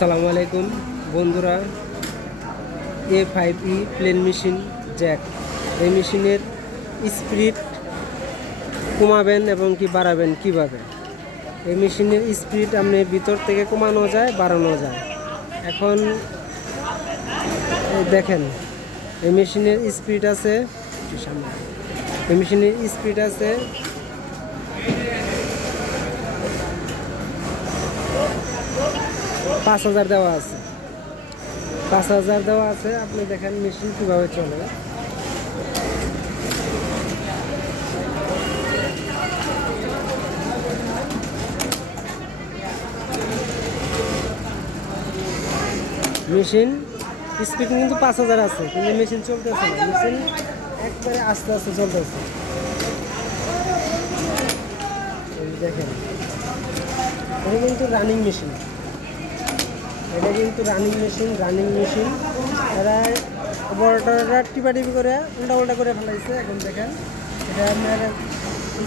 আসসালামু আলাইকুম বন্ধুরা, A5E প্লেন মেশিন জ্যাক, এই মেশিনের স্পিড কমাবেন এবং কি বাড়াবেন কিভাবে। এই মেশিনের স্পিড আপনি ভিতর থেকে কমানো যায়, বাড়ানো যায়। এখন দেখেন, এই মেশিনের স্পিড আছে, এই মেশিনের স্পিড আছে 5000 দেওয়া আছে, 5000 দেওয়া আছে। আপনি দেখেন মেশিন কীভাবে চলে। মেশিন স্পিড কিন্তু 5000 আছে, কিন্তু মেশিন চলতেছে না। মেশিন একবারে আস্তে আস্তে চলতেছে। দেখেন, এটা কিন্তু রানিং মেশিন, এটা কিন্তু রানিং মেশিন। এরা অপারেটররা টিপাটিপি করে উল্টা করে ফেলাইছে। এখন দেখেন, এটা আপনার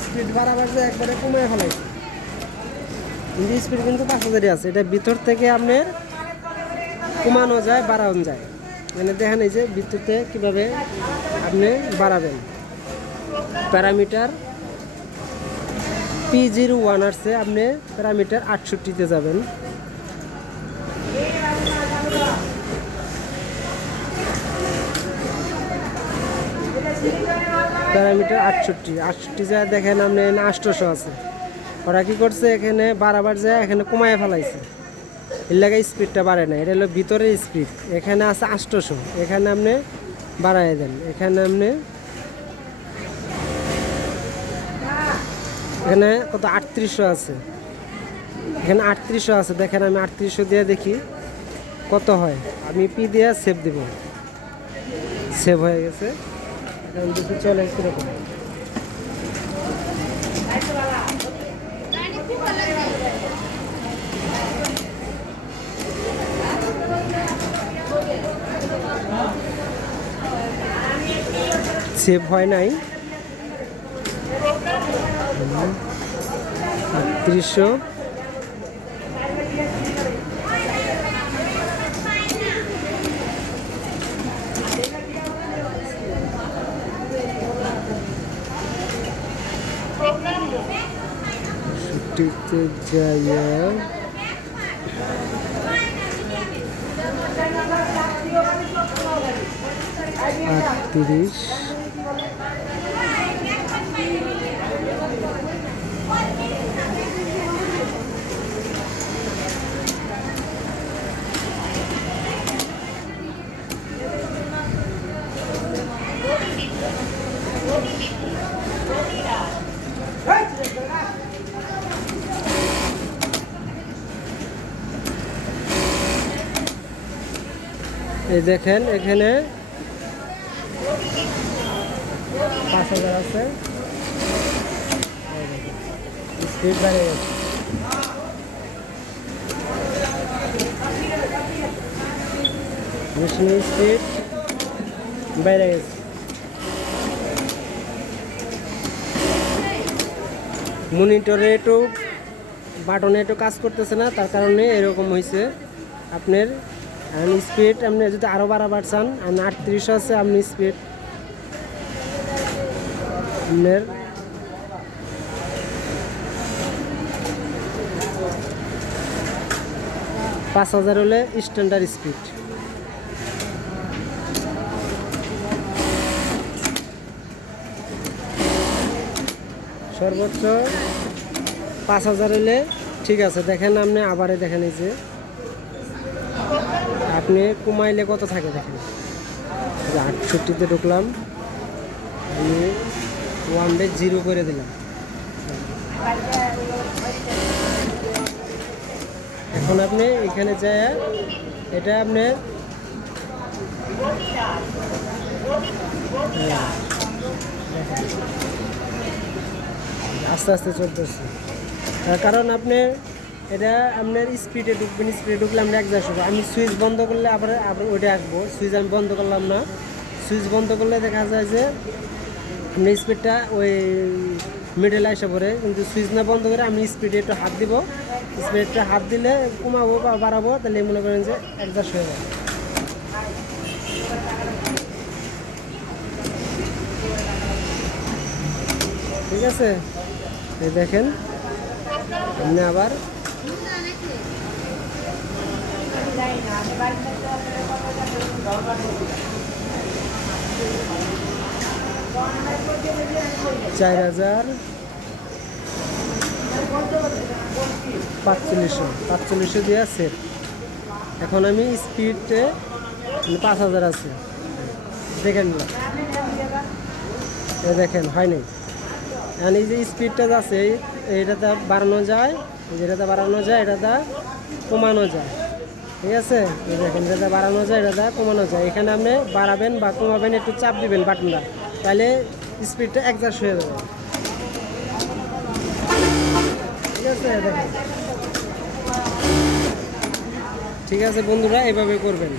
স্পিড বাড়াবার যে একবারে কমে ফেলাইছে, কিন্তু স্পিড কিন্তু 5000 আছে। এটা ভিতর থেকে আপনার কমানো যায়, বাড়ানো যায়। মানে দেখেন, এই যে বিদ্যুতে কীভাবে আপনি বাড়াবেন। প্যারামিটার P01 আসছে, আপনি প্যারামিটার 68-তে যাবেন। প্যারামিটার 68 যায়, দেখেন আপনি 800 আছে। ওরা কী করছে, এখানে বাড়াবার যায় এখানে কমায় ফেলাইছে, এর লাগে স্পিডটা বাড়ে না। এটা হলো ভিতরের স্পিড। এখানে আছে 800, এখানে আপনি বাড়াই দেন। এখানে কত 3800 আছে, এখানে 3800 আছে। দেখেন আমি 3800 দিয়ে দেখি কত হয়। আমি পি দিয়ে সেভ দেব, সেভ হয়ে গেছে। এখন দেখি চলে কীরকম। সেভ হয় নাই। 3800, যাইয়া 38। এই দেখেন, এখানে 5000 আছে, স্পিড বেড়ে গেছে। মেশিনের স্পিড বেড়ে গেছে। মনিটরে একটু বাটনে একটু কাজ করতেছে না, তার কারণে এরকম হয়েছে। আপনার স্পিড আপনি যদি আরও বাড়াবার চান, 3800 আছে, আপনি স্পিড আপনার 5000 হলে স্ট্যান্ডার্ড স্পিড। সর্বোচ্চ 5000 হলে ঠিক আছে। দেখেন আপনি আবারে দেখেন, এই যে আপনি কমাইলে কত থাকে দেখেন। 68-তে ঢুকলাম, আমি 1/0 করে দিলাম। এখন আপনি এখানে যায়, এটা আপনি আস্তে আস্তে চলতেছে। তার কারণ আপনি এটা আপনার স্পিডে ঢুকবেন। স্পিডে ঢুকলে আমরা 150। আমি সুইচ বন্ধ করলে আবার ওইটা আসবো। সুইচ আমি বন্ধ করলাম না, সুইচ বন্ধ করলে দেখা যায় যে আপনার স্পিডটা ওই মিডলে এসে পড়ে। কিন্তু সুইচ না বন্ধ করে আমি স্পিডে একটু হাত দিব, স্পিডটা হাত দিলে কমাবো বা বাড়াবো, তাহলে মনে করেন যে অ্যাডজাস্ট হয়ে যাবে। ঠিক আছে, এই দেখেন আপনি আবার চার হাজার 4500 দিয়ে সেট। এখন আমি স্পিডে 5000 আছে, দেখেন না, দেখেন হয় নাই। এখন এই যে স্পিডটা আছে এইটাতে বাড়ানো যায়, যেটাতে বাড়ানো যায় এটাতে কমানো যায়। ঠিক আছে, এই দেখেন এটাতে বাড়ানো যায়, এটাতে কমানো যায়। এখানে আপনি বাড়াবেন বা কমাবেন, একটু চাপ দিবেন বাটনটা, তাহলে স্পিডটা অ্যাডজাস্ট হয়ে যাবে। ঠিক আছে, দেখেন। ঠিক আছে বন্ধুরা, এভাবে করবেন।